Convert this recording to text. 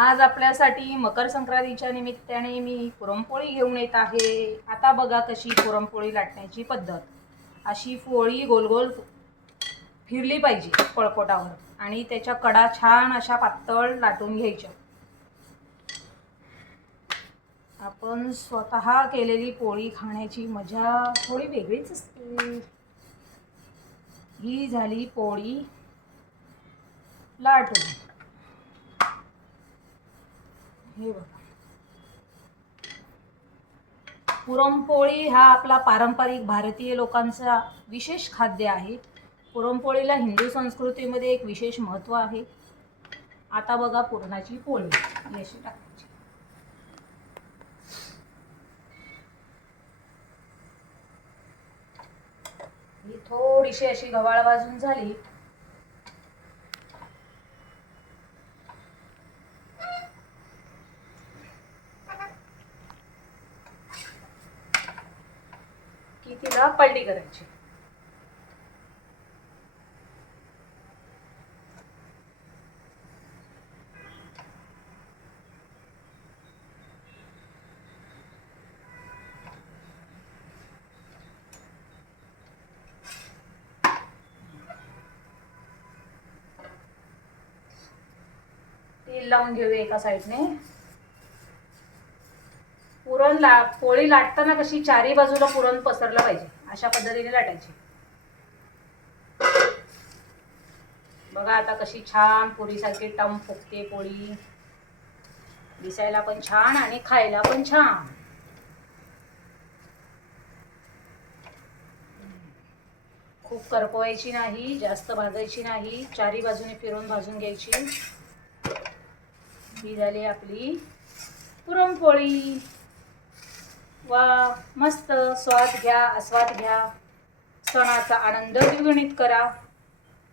आज आपल्यासाठी मकर संक्रांतीच्या निमित्ताने मी पुरणपोळी घेऊन येत आहे। आता बघा कशी पुरणपोळी लाटण्याची पद्धत। अशी पोळी गोल गोल फिरली पाहिजे पळपोटावर आणि त्याच्या कडा छान अशा पातळ लाटून घ्यायच्या। आपण स्वतः केलेली पोळी खाण्याची मजा थोडी वेगळीच असते। ही झाली पोळी लाटून। हे बघा, पुरणपोळी हा आपला पारंपरिक भारतीय लोकांचा विशेष खाद्य आहे। पुरणपोळीला हिंदू संस्कृतीमध्ये एक विशेष महत्त्व आहे। आता बघा पुरणाची पोळी अशी टाकायची। ही थोडीशी अशी गव्हाळ भाजून झाली की तिला पलटी करायची। तेल लावून घेऊया एका साईडने। पोळी लाटताना कशी चारी बाजूला पुरण पसरलं पाहिजे अशा पद्धतीने लाटायची। बघा आता कशी छान पुरीसारखी टम फुगते पोळी। दिसायला पण छान आणि खायला पण छान। खूप करपवायची नाही, जास्त भाजायची नाही, चारी बाजूने फिरून भाजून घ्यायची। ही झाली आपली पुरणपोळी। वा, मस्त स्वाद घ्या, आस्वाद घ्या, सणाचा आनंद द्विगुणित करा।